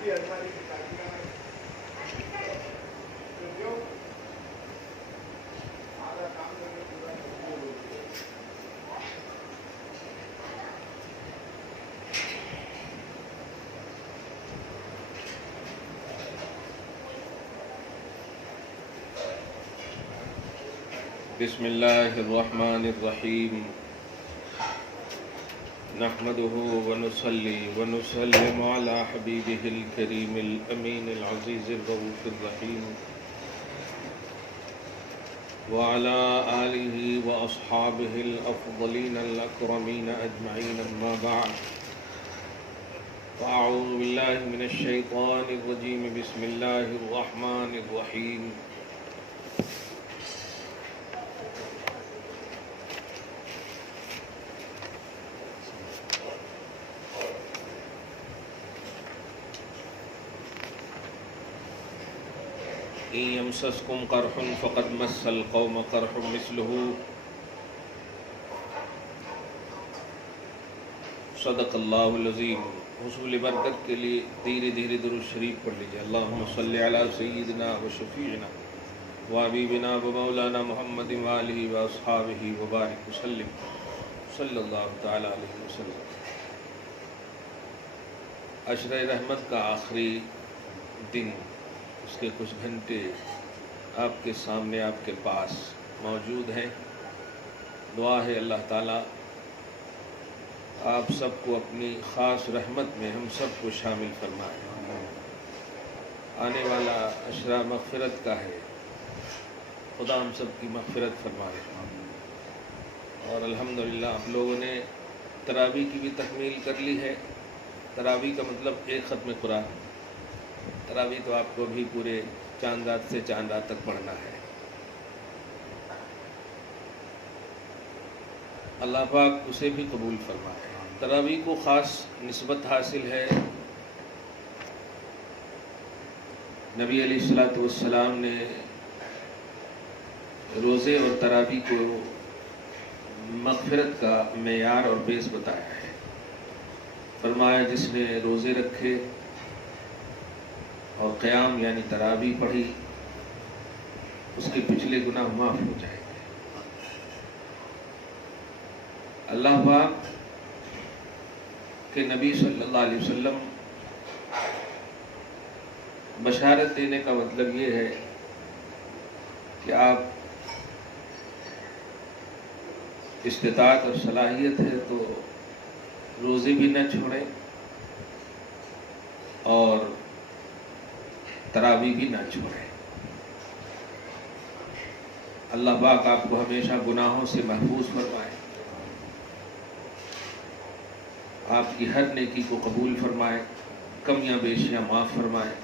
بسم اللہ الرحمن الرحیم نحمده ونصلي ونسلم على حبیبه الکریم الامین العزیز الرؤوف الرحیم وعلى آلہ واصحابہ الافضلین الاکرمین اجمعین اما بعد فاعوذ باللہ من الشیطان الرجیم بسم اللہ الرحمن الرحیم إن يمسسكم قرح فقد مس القوم قرح مثله صدق اللہ العظیم۔ حصول برکت کے لیے دھیرے دھیرے درود شریف پڑھ لیجیے۔ اللہم صلی علی سیدنا و شفیعنا و حبیبنا و مولانا محمد و آلہ و اصحابہ وبارک وسلم صلی اللہ تعالی علیہ وسلم۔ عشرہ رحمت کا آخری دن، اس کے کچھ گھنٹے آپ کے سامنے، آپ کے پاس موجود ہیں۔ دعا ہے اللہ تعالیٰ آپ سب کو اپنی خاص رحمت میں ہم سب کو شامل فرمائے۔ آنے والا عشرہ مغفرت کا ہے، خدا ہم سب کی مغفرت فرمائے۔ اور الحمدللہ آپ لوگوں نے تراویح کی بھی تکمیل کر لی ہے۔ تراویح کا مطلب ایک ختم قرآن۔ تراویح تو آپ کو بھی پورے چاند رات سے چاند رات تک پڑھنا ہے۔ اللہ پاک اسے بھی قبول فرمائے۔ تراویح کو خاص نسبت حاصل ہے۔ نبی علیہ الصلوۃ والسلام نے روزے اور تراویح کو مغفرت کا معیار اور بیس بتایا ہے۔ فرمایا جس نے روزے رکھے اور قیام یعنی تراویح پڑھی، اس کے پچھلے گناہ معاف ہو جائیں گے۔ اللہ پاک کے نبی صلی اللہ علیہ وسلم بشارت دینے کا مطلب یہ ہے کہ آپ استطاعت اور صلاحیت ہے تو روزے بھی نہ چھوڑیں اور تراویح بھی نہ چھوڑیں۔ اللہ پاک آپ کو ہمیشہ گناہوں سے محفوظ فرمائے، آپ کی ہر نیکی کو قبول فرمائے، کمیاں بیشیاں معاف فرمائے۔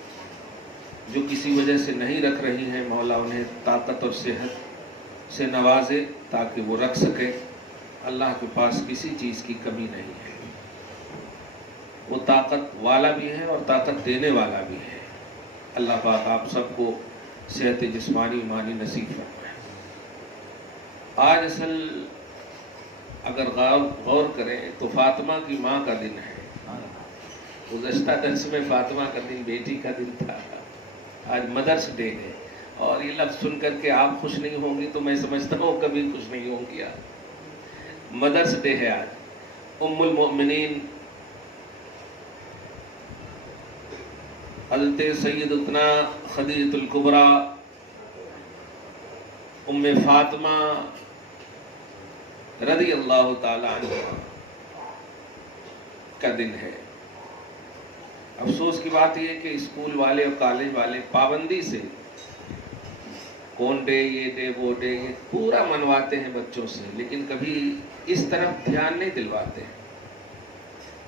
جو کسی وجہ سے نہیں رکھ رہی ہیں، مولا انہیں طاقت اور صحت سے نوازے تاکہ وہ رکھ سکے۔ اللہ کے پاس کسی چیز کی کمی نہیں ہے، وہ طاقت والا بھی ہے اور طاقت دینے والا بھی ہے۔ اللہ پاک آپ سب کو صحت جسمانی ایمانی نصیب فرمائے۔ آج اصل اگر غور کریں تو فاطمہ کی ماں کا دن ہے۔ گزشتہ درس میں فاطمہ کا دن بیٹی کا دن تھا، آج مدرس ڈے ہے۔ اور یہ لفظ سن کر کے آپ خوش نہیں ہوں گی تو میں سمجھتا ہوں کبھی خوش نہیں ہوں گی۔ آج مدرس ڈے ہے۔ آج ام المؤمنین حضرت سیدتنا خدیجۃ الکبریٰ ام فاطمہ رضی اللہ تعالی عنہ کا دن ہے۔ افسوس کی بات یہ ہے کہ اسکول والے اور کالج والے پابندی سے کون ڈے، یہ ڈے، وہ ڈے، یہ پورا منواتے ہیں بچوں سے، لیکن کبھی اس طرف دھیان نہیں دلواتے۔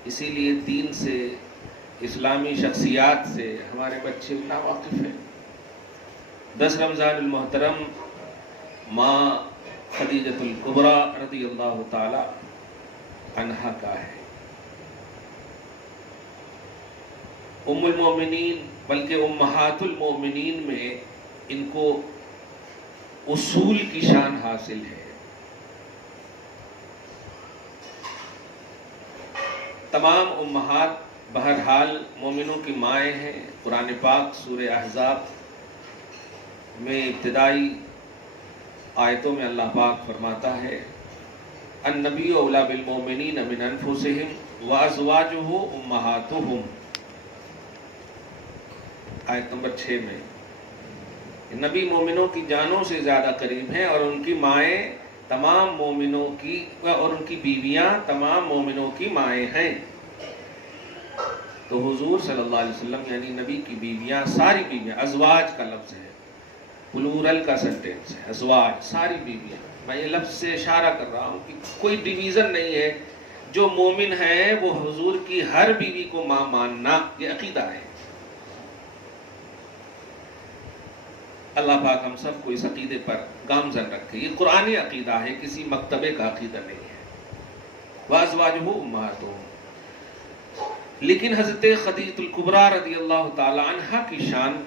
اسی لیے دین سے، اسلامی شخصیات سے ہمارے بچے ناواقف ہیں۔ 10 رمضان المحترم ماں خدیجۃ الکبریٰ رضی اللہ تعالی عنہا کا ہے۔ ام المومنین بلکہ امہات المومنین میں ان کو اصول کی شان حاصل ہے۔ تمام امہات بہرحال مومنوں کی مائیں ہیں. قرآن پاک سورہ احزاب میں ابتدائی آیتوں میں اللہ پاک فرماتا ہے النبی اولی بالمؤمنین من انفسہم وازواجہ امہاتہم. آیت نمبر 6 میں نبی مومنوں کی جانوں سے زیادہ قریب ہیں اور ان کی مائیں تمام مومنوں کی اور ان کی بیویاں تمام مومنوں کی مائیں ہیں. تو حضور صلی اللہ علیہ وسلم یعنی نبی کی بیویاں ساری بیویاں، ازواج کا لفظ ہے، پلورل کا سینٹینس ہے، ازواج ساری بیویاں. میں یہ لفظ سے اشارہ کر رہا ہوں کہ کوئی ڈویژن نہیں ہے. جو مومن ہے وہ حضور کی ہر بیوی کو ماں ماننا، یہ عقیدہ ہے. اللہ پاک ہم سب کو اس عقیدے پر گامزن رکھے. یہ قرآنی عقیدہ ہے، کسی مکتبے کا عقیدہ نہیں ہے. وازواجہ امہاتہم. لیکن حضرت خدیجہ الکبریٰ رضی اللہ تعالی عنہ کی شان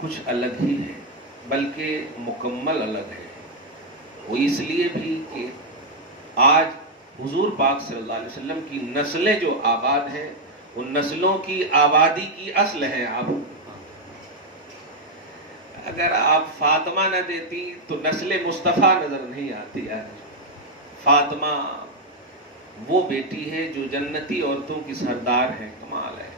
کچھ الگ ہی ہے، بلکہ مکمل الگ ہے. وہ اس لیے بھی کہ آج حضور پاک صلی اللہ علیہ وسلم کی نسلیں جو آباد ہیں ان نسلوں کی آبادی کی اصل ہیں. آپ اگر آپ فاطمہ نہ دیتی تو نسل مصطفیٰ نظر نہیں آتی. فاطمہ وہ بیٹی ہے جو جنتی عورتوں کی سردار ہے. کمال ہے،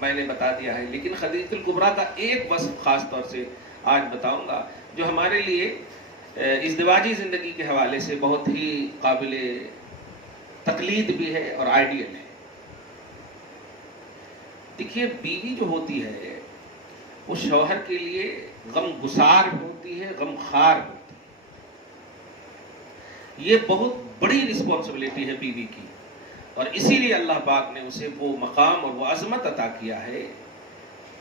میں نے بتا دیا ہے. لیکن خدیجہ الکبریٰ کا ایک وصف خاص طور سے آج بتاؤں گا جو ہمارے لیے ازدواجی زندگی کے حوالے سے بہت ہی قابل تقلید بھی ہے اور آئیڈیل ہے. دیکھیے، بیوی جو ہوتی ہے وہ شوہر کے لیے غم گسار ہوتی ہے، غم خار ہوتی ہے. یہ بہت بڑی رسپانسبلٹی ہے بیوی کی، اور اسی لیے اللہ پاک نے اسے وہ مقام اور وہ عظمت عطا کیا ہے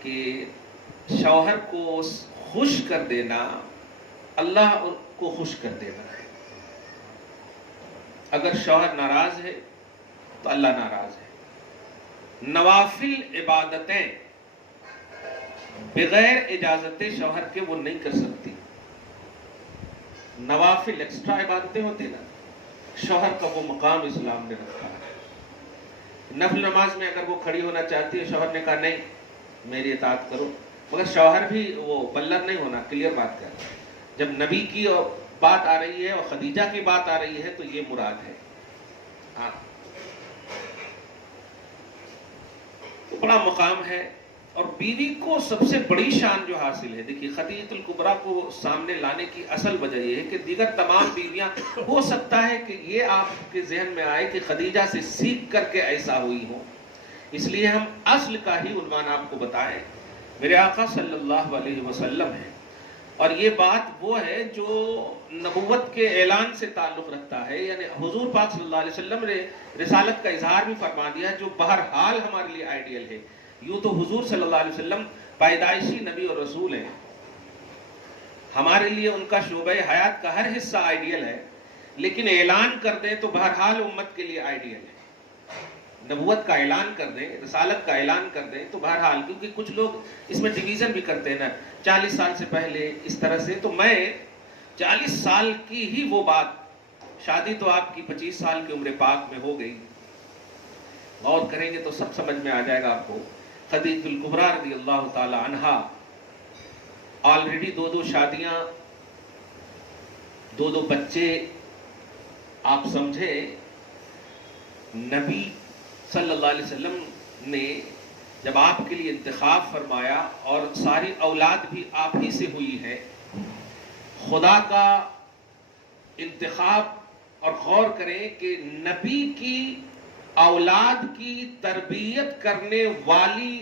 کہ شوہر کو خوش کر دینا اللہ کو خوش کر دینا ہے. اگر شوہر ناراض ہے تو اللہ ناراض ہے. نوافل عبادتیں بغیر اجازت شوہر کے وہ نہیں کر سکتی. نوافل ایکسٹرا عبادتیں ہوتی نا، شوہر کا وہ مقام اسلام نے رکھا ہے. نفل نماز میں اگر وہ کھڑی ہونا چاہتی ہے، شوہر نے کہا نہیں میری اطاعت کرو، مگر شوہر بھی وہ بلر نہیں ہونا. کلیئر بات کر رہا ہے. جب نبی کی بات آ رہی ہے اور خدیجہ کی بات آ رہی ہے تو یہ مراد ہے. ہاں، بڑا مقام ہے. اور بیوی کو سب سے بڑی شان جو حاصل ہے، دیکھیے خدیجہ الکبریٰ کو سامنے لانے کی اصل وجہ یہ ہے کہ دیگر تمام بیویاں، ہو سکتا ہے کہ یہ آپ کے ذہن میں آئے کہ خدیجہ سے سیکھ کر کے ایسا ہوئی ہو، اس لیے ہم اصل کا ہی عنوان آپ کو بتائیں. میرے آقا صلی اللہ علیہ وسلم ہے، اور یہ بات وہ ہے جو نبوت کے اعلان سے تعلق رکھتا ہے. یعنی حضور پاک صلی اللہ علیہ وسلم نے رسالت کا اظہار بھی فرما دیا جو بہرحال ہمارے لیے آئیڈیل ہے. یوں تو حضور صلی اللہ علیہ وسلم پیدائشی نبی اور رسول ہیں، ہمارے لیے ان کا شعبہ حیات کا ہر حصہ آئیڈیل ہے، لیکن اعلان کر دیں تو بہرحال امت کے لیے آئیڈیل ہے. نبوت کا اعلان کر دیں، رسالت کا اعلان کر دیں تو بہرحال، کیونکہ کچھ لوگ اس میں ڈویژن بھی کرتے ہیں نا، 40 سال سے پہلے اس طرح سے. تو میں 40 سال کی ہی وہ بات، شادی تو آپ کی 25 سال کی عمر پاک میں ہو گئی، غور کریں گے تو سب سمجھ میں آ جائے گا آپ کو. خدیجہ الکبریٰ رضی اللہ تعالی عنہا آلریڈی 2 شادیاں، 2 بچے. آپ سمجھے نبی صلی اللہ علیہ وسلم نے جب آپ کے لیے انتخاب فرمایا اور ساری اولاد بھی آپ ہی سے ہوئی ہے، خدا کا انتخاب. اور غور کریں کہ نبی کی اولاد کی تربیت کرنے والی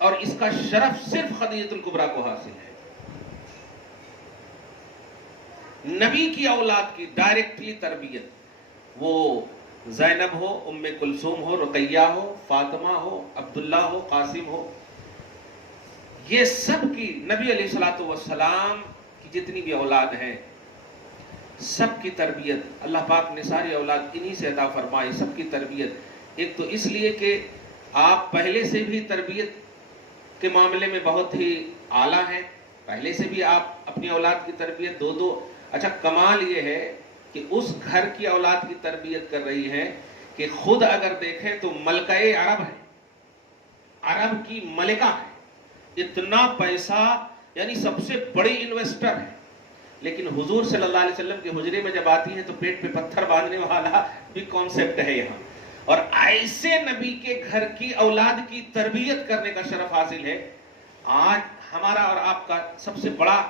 اور اس کا شرف صرف خدیجہ الکبریٰ کو حاصل ہے. نبی کی اولاد کی ڈائریکٹلی تربیت، وہ زینب ہو، ام کلثوم ہو، رقیہ ہو، فاطمہ ہو، عبداللہ ہو، قاسم ہو، یہ سب کی نبی علیہ الصلوۃ والسلام کی جتنی بھی اولاد ہیں سب کی تربیت اللہ پاک نے ساری اولاد انہی سے عطا فرمائی. سب کی تربیت، ایک تو اس لیے کہ آپ پہلے سے بھی تربیت کے معاملے میں بہت ہی اعلیٰ ہیں، پہلے سے بھی آپ اپنی اولاد کی تربیت 2. اچھا، کمال یہ ہے کہ اس گھر کی اولاد کی تربیت کر رہی ہے کہ خود اگر دیکھیں تو ملکہ عرب ہے، عرب کی ملکہ ہے، اتنا پیسہ، یعنی سب سے بڑی انویسٹر ہے، لیکن حضور صلی اللہ علیہ وسلم کے حجرے میں جب آتی ہیں تو پیٹ پہ پتھر باندھنے والا بھی کانسیپٹ ہے یہاں. اور ایسے نبی کے گھر کی اولاد کی تربیت کرنے کا شرف حاصل ہے. آج ہمارا اور آپ کا سب سے بڑا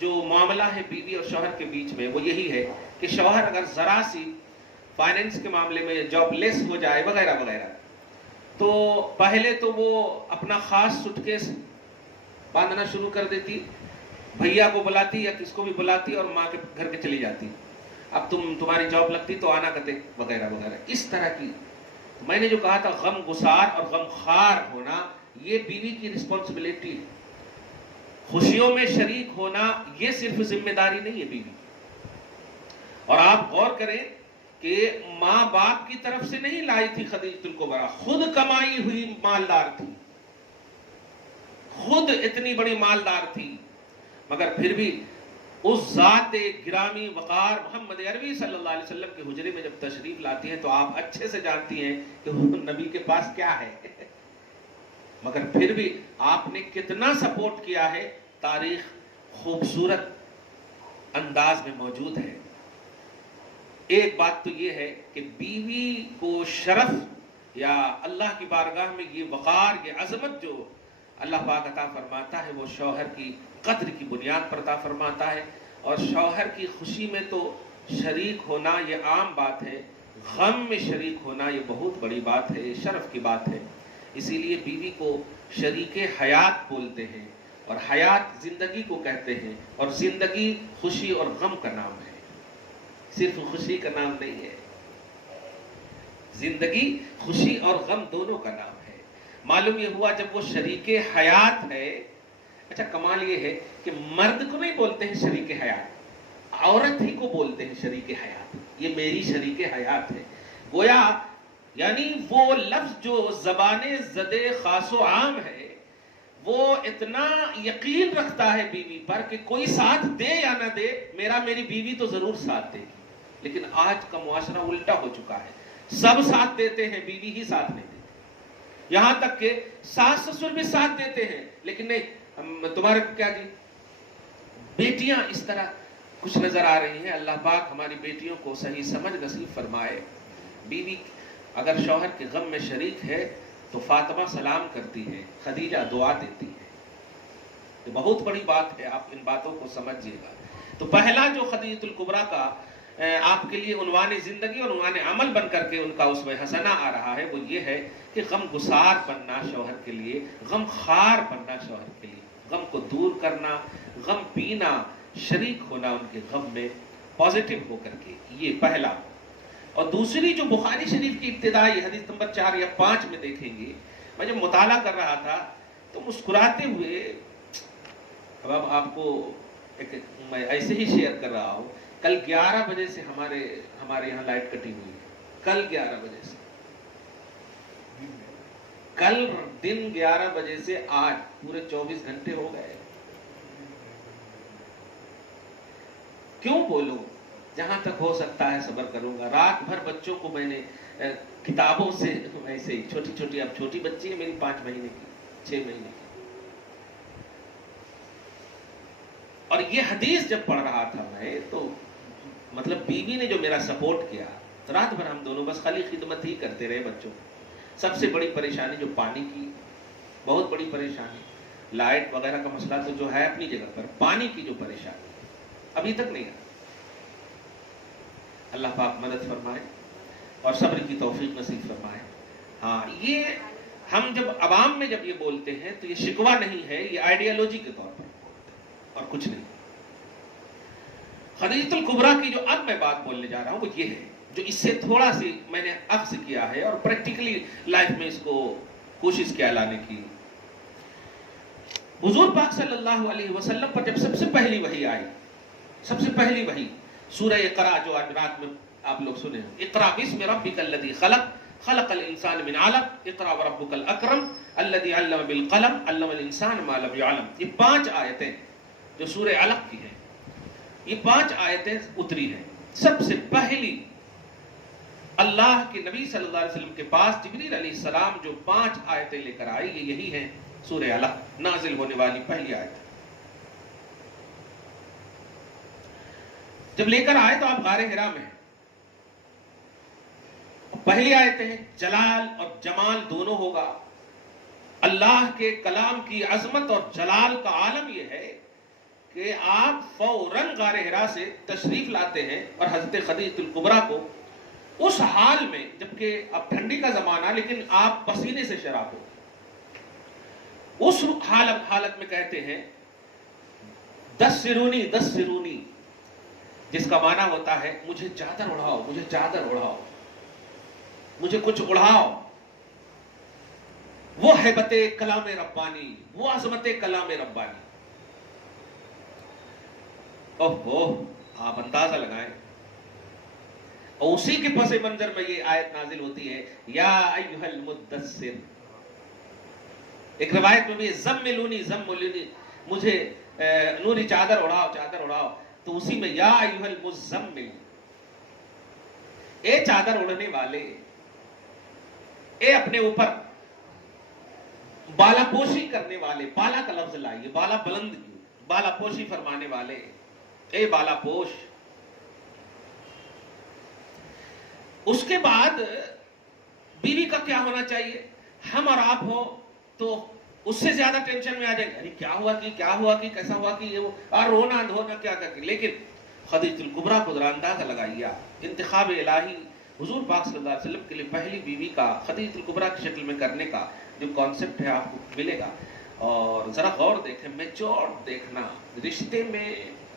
جو معاملہ ہے بیوی اور شوہر کے بیچ میں وہ یہی ہے کہ شوہر اگر ذرا سی فائنینس کے معاملے میں جاب لیس ہو جائے وغیرہ وغیرہ، تو پہلے تو وہ اپنا خاص سوٹ کیس باندھنا شروع کر دیتی، بھیا کو بلاتی یا کس کو بھی بلاتی اور ماں کے گھر کے چلی جاتی، اب تمہاری جاب لگتی تو آنا کتے وغیرہ وغیرہ. اس طرح کی میں نے جو کہا تھا غم گسار اور غم خار ہونا، یہ بیوی کی رسپانسبلٹی ہے. خوشیوں میں شریک ہونا یہ صرف ذمہ داری نہیں ہے بیوی. اور آپ غور کریں کہ ماں باپ کی طرف سے نہیں لائی تھی خدیجہ الکبریٰ، خود کمائی ہوئی مالدار تھی، خود اتنی بڑی مالدار تھی، مگر پھر بھی اس ذات گرامی وقار محمد عربی صلی اللہ علیہ وسلم کے حجرے میں جب تشریف لاتی ہیں تو آپ اچھے سے جانتی ہیں کہ وہ نبی کے پاس کیا ہے، مگر پھر بھی آپ نے کتنا سپورٹ کیا ہے، تاریخ خوبصورت انداز میں موجود ہے. ایک بات تو یہ ہے کہ بیوی کو شرف یا اللہ کی بارگاہ میں یہ وقار، یہ عظمت جو اللہ پاک عطا فرماتا ہے وہ شوہر کی قدر کی بنیاد پر عطا فرماتا ہے. اور شوہر کی خوشی میں تو شریک ہونا یہ عام بات ہے، غم میں شریک ہونا یہ بہت بڑی بات ہے، یہ شرف کی بات ہے. اسی لیے بیوی کو شریک حیات بولتے ہیں، اور حیات زندگی کو کہتے ہیں، اور زندگی خوشی اور غم کا نام ہے، صرف خوشی کا نام نہیں ہے. زندگی خوشی اور غم دونوں کا نام ہے. معلوم یہ ہوا جب وہ شریک حیات ہے. اچھا کمال یہ ہے کہ مرد کو نہیں بولتے ہیں شریک حیات، عورت ہی کو بولتے ہیں شریک حیات. یہ میری شریک حیات ہے. گویا یعنی وہ لفظ جو زبان زد خاص و عام ہے، وہ اتنا یقین رکھتا ہے بیوی پر کہ کوئی ساتھ دے یا نہ دے، میری بیوی تو ضرور ساتھ دے گی. لیکن آج کا معاشرہ الٹا ہو چکا ہے، سب ساتھ دیتے ہیں، بیوی ہی ساتھ نہیں دیتی. یہاں تک کہ ساس سسر بھی ساتھ دیتے ہیں، لیکن نہیں تمہارے کیا جی. بیٹیاں اس طرح کچھ نظر آ رہی ہیں. اللہ پاک ہماری بیٹیوں کو صحیح سمجھ نصیب فرمائے. بیوی اگر شوہر کے غم میں شریک ہے تو فاطمہ سلام کرتی ہے، خدیجہ دعا دیتی ہے. یہ بہت بڑی بات ہے، آپ ان باتوں کو سمجھیے گا. تو پہلا جو خدیجہ الکبریٰ کا آپ کے لیے عنوان زندگی اور عنوان عمل بن کر کے ان کا اسوہ حسنہ آ رہا ہے، وہ یہ ہے کہ غم گسار بننا شوہر کے لیے، غم خار بننا شوہر کے لیے، غم کو دور کرنا، غم پینا، شریک ہونا ان کے غم میں پازیٹو ہو کر کے، یہ پہلا. اور دوسری جو بخاری شریف کی ابتدائی حدیث نمبر 4 یا 5 میں دیکھیں گے، میں جب مطالعہ کر رہا تھا تو مسکراتے ہوئے، اب آپ کو میں ایسے ہی شیئر کر رہا ہوں، کل 11 بجے سے ہمارے یہاں لائٹ کٹی ہوئی ہے. کل 11 بجے سے، کل دن 11 بجے سے آج پورے 24 گھنٹے ہو گئے. کیوں بولوں؟ جہاں تک ہو سکتا ہے صبر کروں گا. رات بھر بچوں کو میں نے کتابوں سے ایسے ہی چھوٹی چھوٹی، اب چھوٹی بچی ہے میری 5 مہینے کی، 6 مہینے کی، اور یہ حدیث جب پڑھ رہا تھا میں تو مطلب بیوی نے جو میرا سپورٹ کیا، رات بھر ہم دونوں بس خالی خدمت ہی کرتے رہے بچوں کو. سب سے بڑی پریشانی جو پانی کی، بہت بڑی پریشانی. لائٹ وغیرہ کا مسئلہ تو جو ہے اپنی جگہ پر، پانی کی جو پریشانی ابھی تک نہیں ہے. اللہ پاک مدد فرمائے اور صبر کی توفیق نصیب فرمائے. ہاں، یہ ہم جب عوام میں جب یہ بولتے ہیں تو یہ شکوہ نہیں ہے، یہ آئیڈیالوجی کے طور پر اور کچھ نہیں. خدیجہ الکبریٰ کی جو اب میں بات بولنے جا رہا ہوں وہ یہ ہے، جو اس سے تھوڑا سی میں نے اخذ کیا ہے اور پریکٹیکلی لائف میں اس کو کوشش کیا لانے کی. حضور پاک صلی اللہ علیہ وسلم پر جب سب سے پہلی وحی آئی، سب سے پہلی وحی سورہ اقرا جو آج رات میں آپ لوگ سنے، اقرا بسم ربک الذی خلق خلق الانسان من علق اقرا وربک الاکرم الذی علم بالقلم علم الانسان ما لم يعلم. یہ 5 آیتیں جو سورہ علق کی ہیں، یہ 5 آیتیں اتری ہیں. سب سے پہلی اللہ کے نبی صلی اللہ علیہ وسلم کے پاس جبریل علیہ السلام جو 5 آیتیں لے کر آئی، یہ یہی ہیں سورہ علق نازل ہونے والی پہلی آیت۔ جب لے کر آئے تو آپ غار حرا میں ہیں۔ پہلی آیتیں ہیں جلال اور جمال دونوں ہوگا۔ اللہ کے کلام کی عظمت اور جلال کا عالم یہ ہے کہ آپ فوراً غار حرا سے تشریف لاتے ہیں اور حضرت خدیجہ الکبریٰ کو اس حال میں، جبکہ اب ٹھنڈی کا زمانہ لیکن آپ پسینے سے شراب ہو، اس حالت میں کہتے ہیں دثرونی دثرونی، جس کا معنی ہوتا ہے مجھے چادر اڑاؤ، مجھے چادر اڑاؤ، مجھے کچھ اڑاؤ۔ وہ ہیبت کلام ربانی، وہ عظمت کلام ربانی۔ آپ اندازہ لگائیں، اور اسی کے پس منظر میں یہ آیت نازل ہوتی ہے، یا ایھا المدثر۔ ایک روایت میں بھی زملونی زملونی، مجھے نوری چادر اڑاؤ چادر اڑاؤ، تو اسی میں یا ایھا المزمل، اے چادر اڑنے والے، اے اپنے اوپر بالا پوشی کرنے والے، بالا کا لفظ لائیے، بالا بلند کی، بالا پوشی فرمانے والے، اے بالا پوش۔ اس کے بعد بیوی کا کیا ہونا چاہیے؟ ہم اور آپ ہو تو اس سے زیادہ ٹینشن میں آ جائیں گے، ارے کیا ہوا کہ کیا ہوا کہ کیسا ہوا کہ یہ وہ، اور رونا دھونا کیا کر کے۔ لیکن خدیجہ الکبریٰ کو ذرا اندازہ لگائیے، انتخاب الہی حضور پاک صلی اللہ علیہ وسلم کے لیے پہلی بیوی کا خدیجہ الکبریٰ کی شکل میں کرنے کا جو کانسیپٹ ہے آپ کو ملے گا۔ اور ذرا غور دیکھیں، میچور دیکھنا، رشتے میں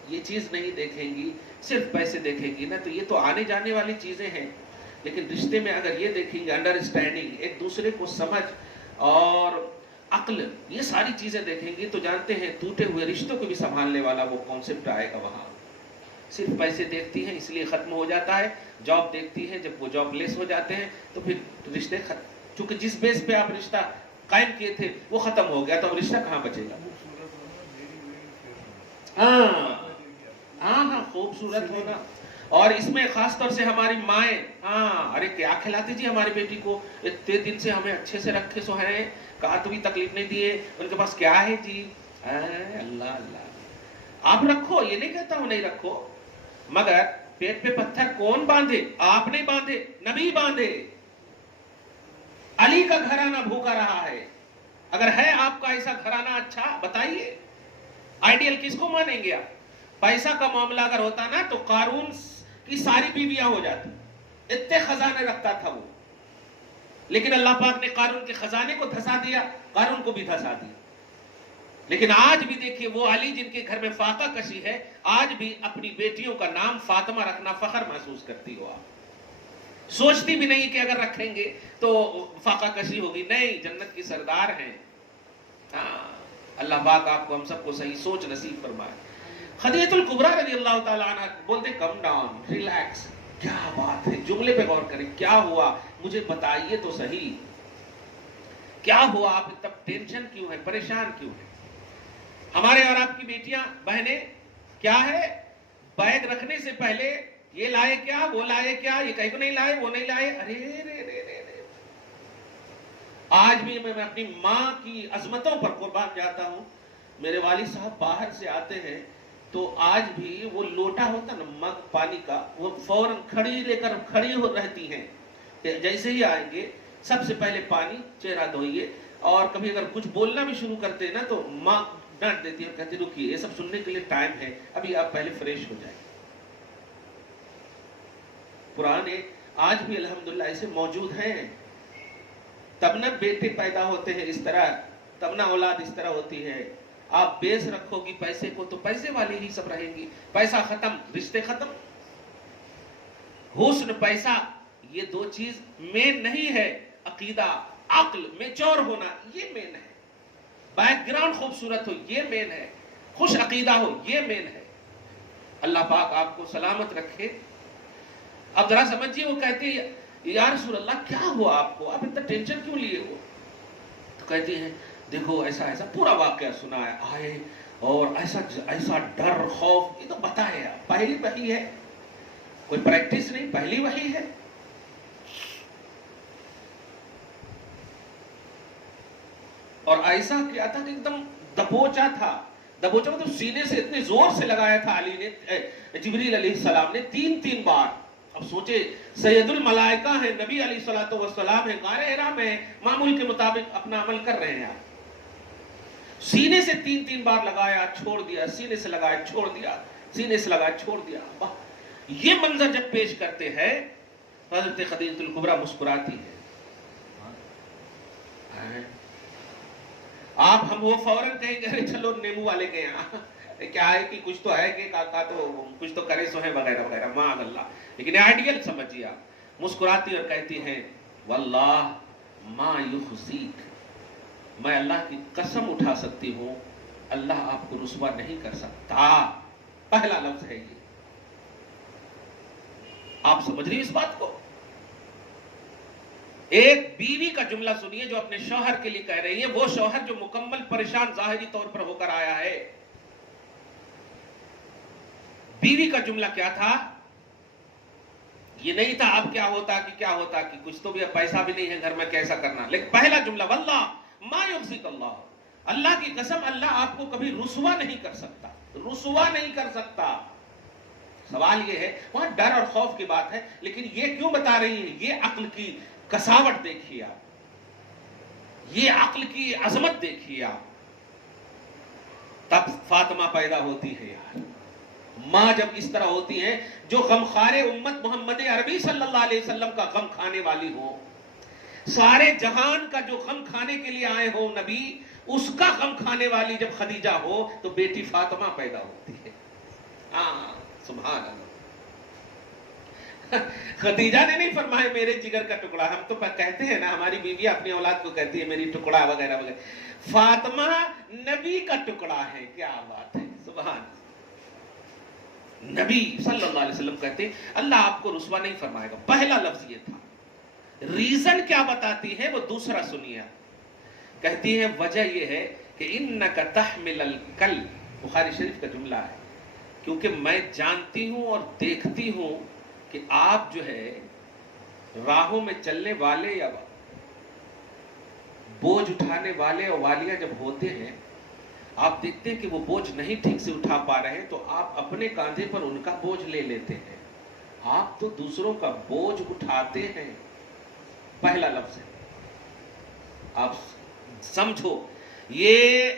یہ چیز نہیں دیکھیں گی، صرف پیسے دیکھیں گی نا تو یہ تو آنے جانے والی چیزیں ہیں، لیکن رشتے میں اگر یہ دیکھیں گے انڈرسٹینڈنگ، ایک دوسرے کو سمجھ اور عقل، یہ ساری چیزیں دیکھیں گی تو جانتے ہیں ٹوٹے ہوئے رشتوں کو بھی سنبھالنے والا وہ کانسیپٹ آئے گا وہاں۔ صرف پیسے دیکھتی ہیں اس لیے ختم ہو جاتا ہے، جاب دیکھتی ہیں، جب وہ جاب لیس ہو جاتے ہیں تو پھر رشتے ختم، چونکہ جس بیس پہ آپ رشتہ قائم کیے تھے وہ ختم ہو گیا تو اب رشتہ کہاں بچے گا؟ ہاں خوبصورت ہونا، اور اس میں خاص طور سے ہماری مائیں، ارے کیا کھلاتی جی ہماری بیٹی کو، اتنے دن سے ہمیں اچھے سے رکھے سو ہیں، کہا تو بھی تکلیف نہیں دیے، ان کے پاس کیا ہے جی؟ اللہ اللہ، آپ رکھو، یہ نہیں کہتا ہوں نہیں رکھو، مگر پیٹ پہ پتھر کون باندھے؟ آپ نہیں باندھے، نبی باندھے۔ علی کا گھرانہ بھوکا رہا ہے، اگر ہے آپ کا ایسا گھرانہ اچھا بتائیے، آئیڈیل کس کو مانیں گے آپ؟ پیسہ کا معاملہ اگر ہوتا نا تو قارون کی ساری بیویاں ہو جاتی، اتنے خزانے رکھتا تھا وہ، لیکن اللہ پاک نے قارون کے خزانے کو دھسا دیا، قارون کو بھی دھسا دیا۔ لیکن آج بھی دیکھیے وہ علی جن کے گھر میں فاقہ کشی ہے، آج بھی اپنی بیٹیوں کا نام فاطمہ رکھنا فخر محسوس کرتی ہو آپ، سوچتی بھی نہیں کہ اگر رکھیں گے تو فاقہ کشی ہوگی، نہیں، جنت کی سردار ہیں۔ اللہ پاک آپ کو ہم سب کو صحیح سوچ نصیب فرمائے۔ خدیجہ الکبریٰ رضی اللہ تعالیٰ عنہ بولتے کم ڈاؤن، ریلیکس، کیا بات ہے، جملے پہ غور کریں، کیا ہوا مجھے بتائیے تو صحیح، کیا ہوا، آپ اتنا ٹینشن کیوں ہے، پریشان کیوں ہے؟ ہمارے اور آپ کی بیٹیاں بہنیں کیا ہے، بیگ رکھنے سے پہلے یہ لائے کیا، وہ لائے کیا، یہ کہیں کو نہیں لائے، وہ نہیں لائے، ارے رے رے رے رے۔ آج بھی میں اپنی ماں کی عظمتوں پر قربان جاتا ہوں، میرے والد صاحب باہر سے آتے ہیں تو آج بھی وہ لوٹا ہوتا نا مگ پانی کا، وہ فوراً کھڑی لے کر کھڑی رہتی ہیں، جیسے ہی آئیں گے سب سے پہلے پانی، چہرہ دھوئیے، اور کبھی اگر کچھ بولنا بھی شروع کرتے ہیں نا تو ماں ڈانٹ دیتی ہے اور کہتی رکیے، یہ سب سننے کے لیے ٹائم ہے، ابھی آپ پہلے فریش ہو جائیں۔ پرانے آج بھی الحمدللہ ایسے موجود ہیں، تب نہ بیٹے پیدا ہوتے ہیں اس طرح، تب نہ اولاد اس طرح ہوتی ہے۔ آپ بیس رکھو گی پیسے کو تو پیسے والی ہی سب رہیں گی، پیسہ ختم رشتے ختم۔ حسن پیسہ یہ دو چیز مین نہیں ہے، عقیدہ، عقل، میچور ہونا یہ مین ہے، بیک گراؤنڈ خوبصورت ہو یہ مین ہے، خوش عقیدہ ہو یہ مین ہے۔ اللہ پاک آپ کو سلامت رکھے۔ اب ذرا سمجھیے، وہ کہتے ہیں یا رسول اللہ کیا ہوا آپ کو، آپ اتنا ٹینشن کیوں لیے ہو؟ تو کہتے ہیں دیکھو ایسا ایسا پورا واقعہ سنا ہے، آئے اور ایسا ایسا ڈر خوف، یہ تو بتائے پہلی وحی ہے، کوئی پریکٹس نہیں، پہلی وحی ہے۔ اور ایسا کیا تھا کہ ایک دم دبوچا تھا. دبوچا مطلب سینے سے اتنے زور سے لگایا تھا علی نے, جبریل علیہ السلام نے 3 بار. اب سوچے سید الملائکہ ہیں, نبی علیہ الصلوۃ والسلام ہیں, غار حرا میں معمول کے مطابق اپنا عمل کر رہے ہیں. سینے سے 3 بار لگایا, چھوڑ دیا, سینے سے لگایا, چھوڑ دیا, سینے سے لگایا, چھوڑ دیا. یہ منظر جب پیش کرتے ہیں حضرت خدیجہ الکبریٰ مسکراتی ہے. آپ ہم وہ فوراً کہیں گے چلو نیمو والے کے یہاں, کیا ہے کہ کچھ تو ہے کہ کاکا تو کچھ تو کرے سو ہے وغیرہ وغیرہ, معاذ اللہ. لیکن آئیڈیل سمجھیے آپ. مسکراتی اور کہتی ہیں واللہ ما یخزیک, میں اللہ کی قسم اٹھا سکتی ہوں اللہ آپ کو رسوا نہیں کر سکتا. پہلا لفظ ہے یہ. آپ سمجھ رہی اس بات کو؟ ایک بیوی کا جملہ سنیے جو اپنے شوہر کے لیے کہہ رہی ہے, وہ شوہر جو مکمل پریشان ظاہری طور پر ہو کر آیا ہے. بیوی کا جملہ کیا تھا؟ یہ نہیں تھا اب کیا ہوتا کہ کچھ تو بھی پیسہ بھی نہیں ہے گھر میں, کیسا کرنا. لیکن پہلا جملہ واللہ ما یخزیک اللہ, اللہ کی قسم اللہ آپ کو کبھی رسوا نہیں کر سکتا, رسوا نہیں کر سکتا. سوال یہ ہے, وہاں ڈر اور خوف کی بات ہے, لیکن یہ کیوں بتا رہی ہے؟ یہ عقل کی کساوٹ دیکھیے آپ, یہ عقل کی عظمت دیکھیے آپ. تب فاطمہ پیدا ہوتی ہے یار. ماں جب اس طرح ہوتی ہیں جو غمخوار امت محمد عربی صلی اللہ علیہ وسلم کا غم کھانے والی ہو, سارے جہان کا جو غم کھانے کے لیے آئے ہو نبی, اس کا غم کھانے والی جب خدیجہ ہو تو بیٹی فاطمہ پیدا ہوتی ہے. سبحان اللہ. خدیجہ نے نہیں فرمایا میرے جگر کا ٹکڑا, ہم تو کہتے ہیں نا, ہماری بیوی اپنی اولاد کو کہتی ہے میری ٹکڑا وغیرہ وغیرہ. فاطمہ نبی کا ٹکڑا ہے. کیا بات ہے, سبحان. نبی صلی اللہ علیہ وسلم کہتے ہیں اللہ آپ کو رسوا نہیں فرمائے گا. پہلا لفظ یہ تھا. ریزن کیا بتاتی ہے وہ دوسرا سنیے. کہتی ہے وجہ یہ ہے کہ انک تحمل الکل, بخاری شریف کا جملہ ہے, کیونکہ میں جانتی ہوں اور دیکھتی ہوں کہ آپ جو ہے راہوں میں چلنے والے یا بوجھ اٹھانے والے اور والیاں جب ہوتے ہیں, آپ دیکھتے ہیں کہ وہ بوجھ نہیں ٹھیک سے اٹھا پا رہے ہیں تو آپ اپنے کاندھے پر ان کا بوجھ لے لیتے ہیں. آپ تو دوسروں کا بوجھ اٹھاتے ہیں. پہلا لفظ ہے, آپ سمجھو. یہ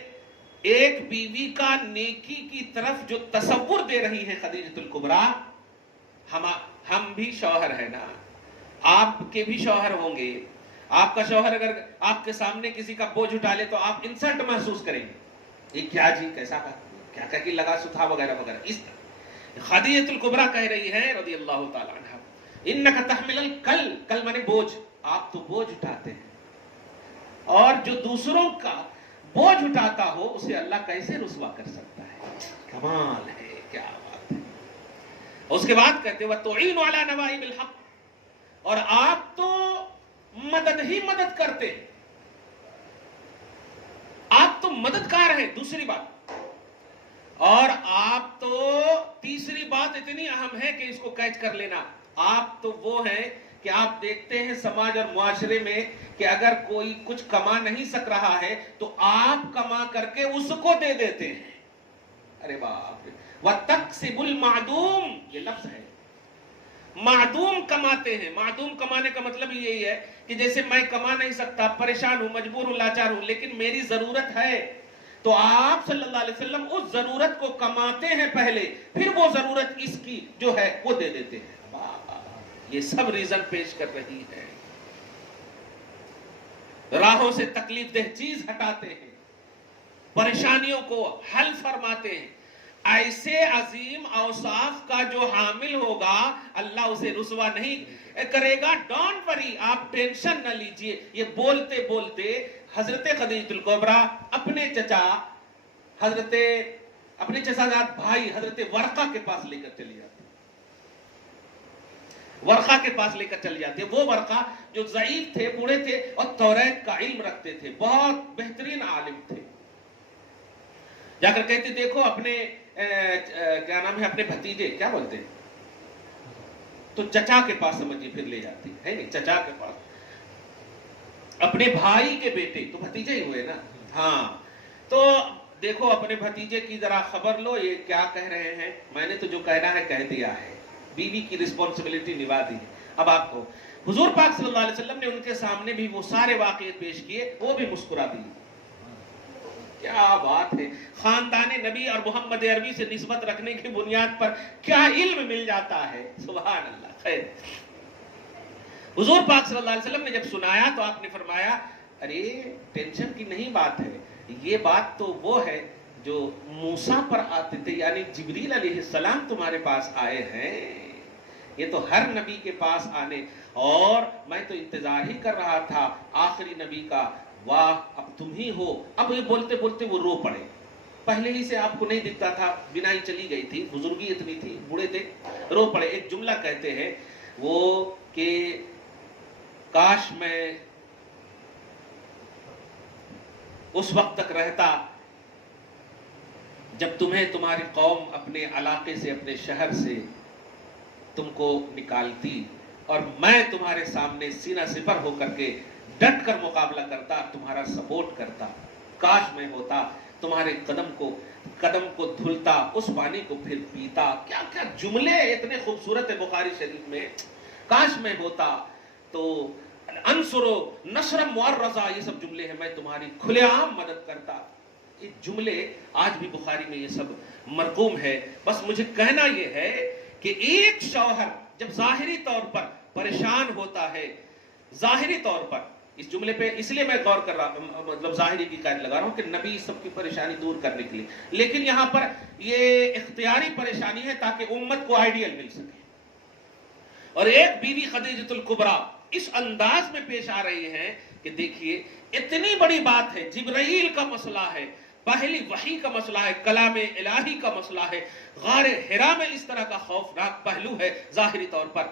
ایک بیوی کا نیکی کی طرف جو تصور دے رہی ہے خدیجہ الکبریٰ. ہم بھی شوہر ہیں نا, آپ کے بھی شوہر ہوں گے. آپ کا شوہر اگر آپ کے سامنے کسی کا بوجھ اٹھا لے تو آپ انسلٹ محسوس کریں گے. یہ کیا جی, کیسا کیا کہ لگا ستا وغیرہ وغیرہ. اس طرح خدیجہ الکبریٰ کہہ رہی ہے رضی اللہ تعالی عنہ, انک تحمل الکل, کل مانے بوجھ, آپ تو بوجھ اٹھاتے ہیں, اور جو دوسروں کا بوجھ اٹھاتا ہو اسے اللہ کیسے رسوا کر سکتا ہے. کمال ہے, کیا بات ہے. اس کے بعد کہتے وَتُعِينُ عَلَى نَوَائِبِ الْحَقِّ, اور آپ تو مدد ہی مدد کرتے ہیں, آپ تو مددگار ہیں. دوسری بات, اور آپ تو تیسری بات اتنی اہم ہے کہ اس کو کیچ کر لینا, آپ تو وہ ہیں کہ آپ دیکھتے ہیں سماج اور معاشرے میں کہ اگر کوئی کچھ کما نہیں سک رہا ہے تو آپ کما کر کے اس کو دے دیتے ہیں. ارے باپ, وَتَقْسِبُ الْمَعْدُومِ, یہ لفظ ہے. معدوم کماتے ہیں. معدوم کمانے کا مطلب یہی ہے کہ جیسے میں کما نہیں سکتا, پریشان ہوں, مجبور ہوں, لاچار ہوں, لیکن میری ضرورت ہے, تو آپ صلی اللہ علیہ وسلم اس ضرورت کو کماتے ہیں پہلے, پھر وہ ضرورت اس کی جو ہے وہ دے دیتے ہیں. یہ سب ریزن پیش کر رہی ہے. راہوں سے تکلیف دہ چیز ہٹاتے ہیں, پریشانیوں کو حل فرماتے ہیں. ایسے عظیم اوصاف کا جو حامل ہوگا اللہ اسے رسوا نہیں کرے گا. ڈونٹ وری, آپ ٹینشن نہ لیجئے. یہ بولتے بولتے حضرت خدیجہ الکبریٰ اپنے چچا بھائی حضرت ورقہ کے پاس لے کر چلی جاتی. ورقہ کے پاس لے کر چل جاتے. وہ ورقہ جو ضعیف تھے, بوڑھے تھے, اور توریت کا علم رکھتے تھے, بہت بہترین عالم تھے. جا کر کہتے دیکھو اپنے کیا نام ہے, اپنے بھتیجے, کیا بولتے ہیں, تو چچا کے پاس سمجھیے, پھر لے جاتی ہے نہیں, چچا کے پاس, اپنے بھائی کے بیٹے, تو بھتیجے ہی ہوئے نا, ہاں تو دیکھو اپنے بھتیجے کی ذرا خبر لو یہ کیا کہہ رہے ہیں. میں نے تو جو کہنا ہے کہہ دیا ہے, بیوی کی رسپانسبلٹی نبھا دی ہے. اب آپ کو حضور پاک صلی اللہ علیہ وسلم نے ان کے سامنے بھی وہ سارے واقعے پیش کیے, وہ بھی مسکرا دی. کیا بات ہے, خاندان نبی اور محمد عربی سے نسبت رکھنے کی بنیاد پر کیا علم مل جاتا ہے, سبحان اللہ. خیر, حضور پاک صلی اللہ علیہ وسلم نے جب سنایا تو آپ نے فرمایا ارے ٹینشن کی نہیں بات ہے, یہ بات تو وہ ہے جو موسیٰ پر آتے تھے, یعنی جبریل علیہ السلام تمہارے پاس آئے ہیں. یہ تو ہر نبی کے پاس آنے, اور میں تو انتظار ہی کر رہا تھا آخری نبی کا, واہ اب تم ہی ہو. اب یہ بولتے بولتے وہ رو پڑے. پہلے ہی سے آپ کو نہیں دکھتا تھا, بینائی چلی گئی تھی, بزرگی اتنی تھی, بوڑھے تھے, رو پڑے. ایک جملہ کہتے ہیں وہ کہ کاش میں اس وقت تک رہتا جب تمہیں تمہاری قوم اپنے علاقے سے, اپنے شہر سے تم کو نکالتی, اور میں تمہارے سامنے سینہ سپر ہو کر کے ڈٹ کر مقابلہ کرتا, تمہارا سپورٹ کرتا. کاش میں ہوتا, تمہارے قدم کو دھلتا, اس پانی کو پھر پیتا. کیا کیا جملے اتنے خوبصورت ہے بخاری شریف میں. کاش میں ہوتا تو انصرو نصر معرضا, یہ سب جملے ہیں, میں تمہاری کھلے عام مدد کرتا. یہ جملے آج بھی بخاری میں یہ سب مرقوم ہے. بس مجھے کہنا یہ ہے کہ ایک شوہر جب ظاہری طور پر پریشان ہوتا ہے, ظاہری طور پر, اس جملے پہ اس لیے میں غور کر رہا ہوں, مطلب ظاہری کی قید لگا رہا ہوں کہ نبی سب کی پریشانی دور کرنے کے لیے, لیکن یہاں پر یہ اختیاری پریشانی ہے تاکہ امت کو آئیڈیل مل سکے. اور ایک بیوی خدیجۃ الکبریٰ اس انداز میں پیش آ رہی ہیں کہ دیکھیے اتنی بڑی بات ہے, جبرائیل کا مسئلہ ہے, پہلی وحی کا مسئلہ ہے, کلام الہی کا مسئلہ ہے, غار حرا میں اس طرح کا خوفناک پہلو ہے ظاہری طور پر.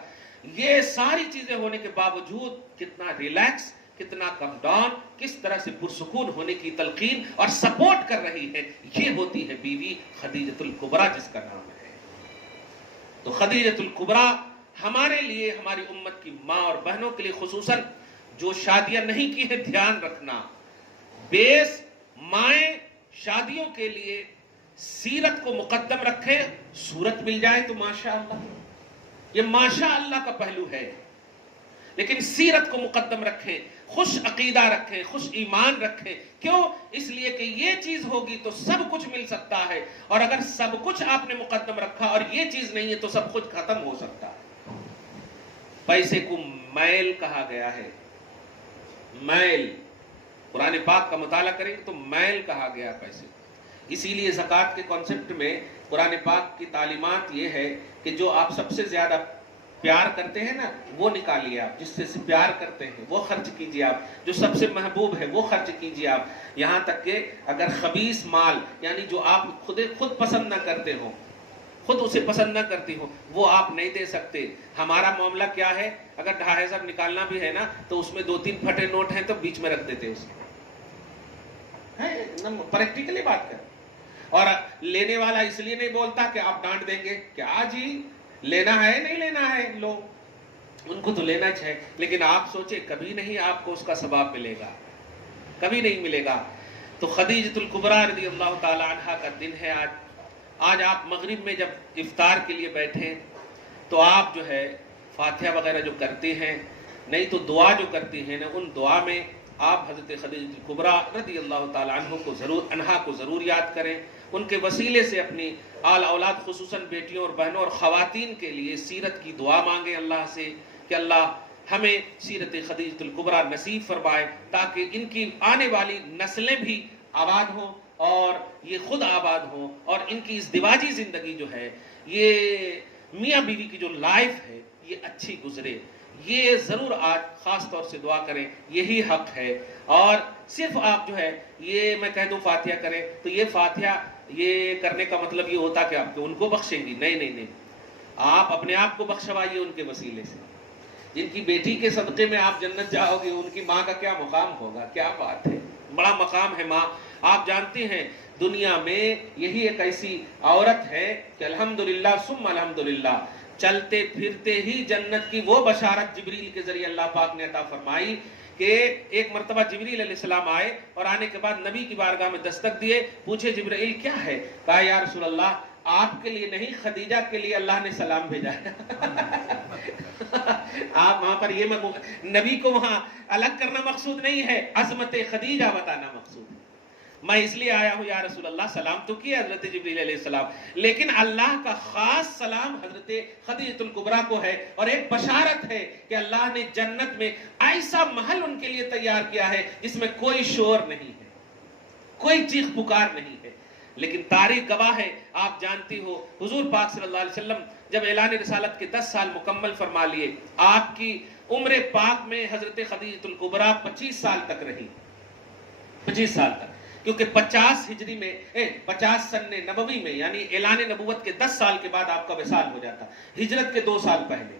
یہ ساری چیزیں ہونے کے باوجود کتنا ریلیکس, کتنا کم ڈاؤن, کس طرح سے پرسکون ہونے کی تلقین اور سپورٹ کر رہی ہے, یہ ہوتی ہے بیوی خدیجۃ الکبریٰ جس کا نام ہے. تو خدیجۃ الکبریٰ ہمارے لیے, ہماری امت کی ماں اور بہنوں کے لیے خصوصاً جو شادیاں نہیں کی ہیں, دھیان رکھنا, بیس مائیں شادیوں کے لیے سیرت کو مقدم رکھیں. صورت مل جائے تو ماشاءاللہ, یہ ماشاءاللہ کا پہلو ہے, لیکن سیرت کو مقدم رکھیں, خوش عقیدہ رکھیں, خوش ایمان رکھیں. کیوں؟ اس لیے کہ یہ چیز ہوگی تو سب کچھ مل سکتا ہے, اور اگر سب کچھ آپ نے مقدم رکھا اور یہ چیز نہیں ہے تو سب کچھ ختم ہو سکتا ہے. پیسے کو میل کہا گیا ہے, میل, قرآن پاک کا مطالعہ کریں تو میل کہا گیا پیسے. اسی لیے زکوٰۃ کے کانسیپٹ میں قرآن پاک کی تعلیمات یہ ہے کہ جو آپ سب سے زیادہ پیار کرتے ہیں نا وہ نکالیے, آپ جس سے پیار کرتے ہیں وہ خرچ کیجیے, آپ جو سب سے محبوب ہے وہ خرچ کیجیے آپ. یہاں تک کہ اگر خبیث مال, یعنی جو آپ خود پسند نہ کرتے ہو, خود اسے پسند نہ کرتی ہو, وہ آپ نہیں دے سکتے. ہمارا معاملہ کیا ہے, اگر 2500 نکالنا بھی ہے نا تو اس میں 2-3 پھٹے نوٹ ہیں تو بیچ میں رکھ دیتے اسے, پریکٹیکلی بات کر. اور لینے والا اس لیے نہیں بولتا کہ آپ ڈانٹ دیں گے, کیا جی لینا ہے نہیں لینا ہے, لو, ان کو تو لینا چاہیے, لیکن آپ سوچیں کبھی نہیں آپ کو اس کا ثواب ملے گا, کبھی نہیں ملے گا. تو خدیجۃ الکبریٰ رضی اللہ تعالی عنہا کا دن ہے آج. آج آپ مغرب میں جب افطار کے لیے بیٹھیں تو آپ جو ہے فاتحہ وغیرہ جو کرتے ہیں, نہیں تو دعا جو کرتے ہیں نا, ان دعا میں آپ حضرت خدیجۃ الکبریٰ رضی اللہ تعالی عنہا کو ضرور یاد کریں. ان کے وسیلے سے اپنی آل اولاد خصوصاً بیٹیوں اور بہنوں اور خواتین کے لیے سیرت کی دعا مانگیں اللہ سے کہ اللہ ہمیں سیرت خدیجۃ الکبریٰ نصیب فرمائے, تاکہ ان کی آنے والی نسلیں بھی آباد ہوں اور یہ خود آباد ہوں, اور ان کی ازدواجی زندگی جو ہے, یہ میاں بیوی کی جو لائف ہے, یہ اچھی گزرے. یہ ضرور آج خاص طور سے دعا کریں, یہی حق ہے. اور صرف آپ جو ہے یہ میں کہہ دوں فاتحہ کریں تو یہ فاتحہ یہ کرنے کا مطلب یہ ہوتا کہ آپ ان کو بخشیں گی, نہیں نہیں نہیں, آپ اپنے آپ کو بخشوائیے ان کے وسیلے سے. جن کی بیٹی کے صدقے میں آپ جنت جاؤ گے, ان کی ماں کا کیا مقام ہوگا, کیا بات ہے, بڑا مقام ہے ماں. آپ جانتے ہیں دنیا میں یہی ایک ایسی عورت ہے کہ الحمدللہ ثم الحمدللہ, چلتے پھرتے ہی جنت کی وہ بشارت جبریل کے ذریعے اللہ پاک نے عطا فرمائی کہ ایک مرتبہ جبریل علیہ السلام آئے اور آنے کے بعد نبی کی بارگاہ میں دستک دیے. پوچھے جبرائیل کیا ہے؟ کہا یا رسول اللہ آپ کے لیے نہیں خدیجہ کے لیے اللہ نے سلام بھیجا ہے. آپ وہاں پر یہ نبی کو وہاں الگ کرنا مقصود نہیں ہے، عظمت خدیجہ بتانا مقصود ہے. میں اس لیے آیا ہوں یا رسول اللہ، سلام تو کیا حضرت جبریل علیہ السلام، لیکن اللہ کا خاص سلام حضرت خدیجۃ الکبریٰ کو ہے، اور ایک بشارت ہے کہ اللہ نے جنت میں ایسا محل ان کے لیے تیار کیا ہے جس میں کوئی شور نہیں ہے، کوئی چیخ پکار نہیں ہے. لیکن تاریخ گواہ ہے، آپ جانتی ہو حضور پاک صلی اللہ علیہ وسلم جب اعلان رسالت کے 10 سال مکمل فرما لیے، آپ کی عمر پاک میں حضرت خدیجۃ الکبریٰ 25 سال تک رہی. 25 سال تک، کیونکہ 50 ہجری میں 50 سن نبوی میں یعنی اعلان نبوت کے 10 سال کے بعد آپ کا وصال ہو جاتا، ہجرت کے 2 سال پہلے.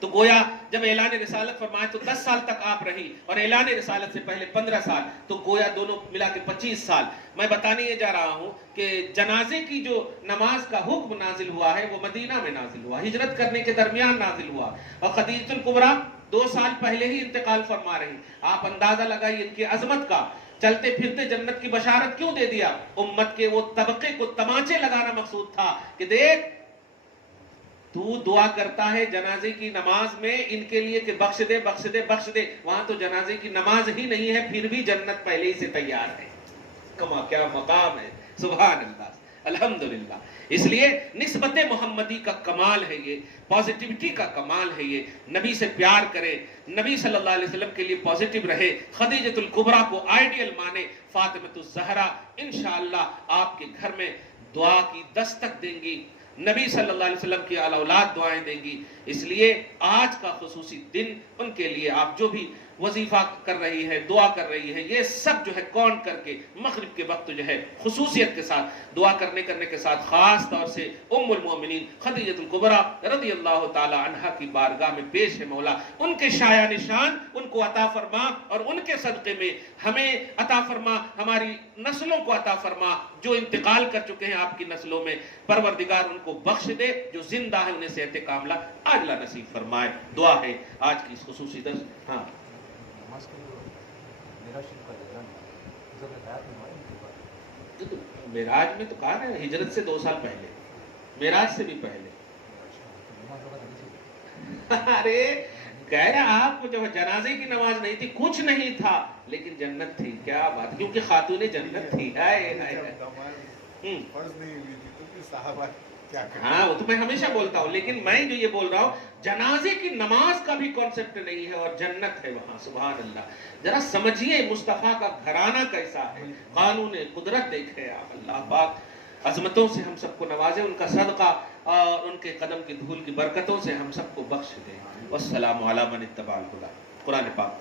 تو گویا جب اعلان رسالت فرمائے تو 10 سال تک آپ رہی، اور اعلان رسالت سے پہلے 15 سال، تو گویا دونوں ملا کے 25 سال. میں بتانے یہ جا رہا ہوں کہ جنازے کی جو نماز کا حکم نازل ہوا ہے وہ مدینہ میں نازل ہوا، ہجرت کرنے کے درمیان نازل ہوا، اور خدیجۃ الکبریٰ 2 سال پہلے ہی انتقال فرما رہی. آپ اندازہ لگائیے ان کی عظمت کا. چلتے پھرتے جنت کی بشارت کیوں دے دیا؟ امت کے وہ طبقے کو تماچے لگانا مقصود تھا کہ دیکھ تو دعا کرتا ہے جنازے کی نماز میں ان کے لیے کہ بخش دے بخش دے بخش دے، وہاں تو جنازے کی نماز ہی نہیں ہے، پھر بھی جنت پہلے ہی سے تیار ہے. کما کیا مقام ہے، سبحان اللہ، الحمدللہ. اس لیے نسبت محمدی کا کمال ہے، یہ پازیٹیوٹی کا کمال ہے. یہ نبی سے پیار کرے، نبی صلی اللہ علیہ وسلم کے لیے پازیٹیو رہے، خدیجۃ الکبریٰ کو آئیڈیل مانے، فاطمۃ الزہرا انشاءاللہ آپ کے گھر میں دعا کی دستک دیں گی، نبی صلی اللہ علیہ وسلم کی اعلی اولاد دعائیں دیں گی. اس لیے آج کا خصوصی دن ان کے لیے آپ جو بھی وظیفہ کر رہی ہے، دعا کر رہی ہے، یہ سب جو ہے کون کر کے مغرب کے وقت جو ہے خصوصیت کے ساتھ دعا کرنے کے ساتھ خاص طور سے ام المؤمنین خدیجۃ الکبریٰ رضی اللہ تعالی عنہا کی بارگاہ میں پیش ہے. مولا ان کے شایع نشان ان کو عطا فرما، اور ان کے صدقے میں ہمیں عطا فرما، ہماری نسلوں کو عطا فرما جو انتقال کر چکے ہیں آپ کی نسلوں میں. پروردگار ان کو بخش دے، جو زندہ ہے انہیں صحت کاملہ عاجلہ نصیب فرمائے. دعا ہے آج کی اس خصوصی درس. ہاں معراج میں تو کہا نا ہجرت سے 2 سال پہلے، معراج سے بھی پہلے. ارے کہہ رہے آپ کو جب جنازے کی نماز نہیں تھی، کچھ نہیں تھا، لیکن جنت تھی. کیا بات، کیونکہ خاتون جنت تھی. ہاں وہ تو میں ہمیشہ بولتا ہوں، لیکن میں جو یہ بول رہا ہوں جنازے کی نماز کا بھی کانسیپٹ نہیں ہے، اور جنت ہے وہاں. سبحان اللہ. ذرا سمجھیے مصطفیٰ کا گھرانہ کیسا ہے، قانون قدرت دیکھے آپ. اللہ پاک عظمتوں سے ہم سب کو نوازے، ان کا صدقہ اور ان کے قدم کی دھول کی برکتوں سے ہم سب کو بخش دے. والسلام علی من اتبع الہدی. قرآن پاک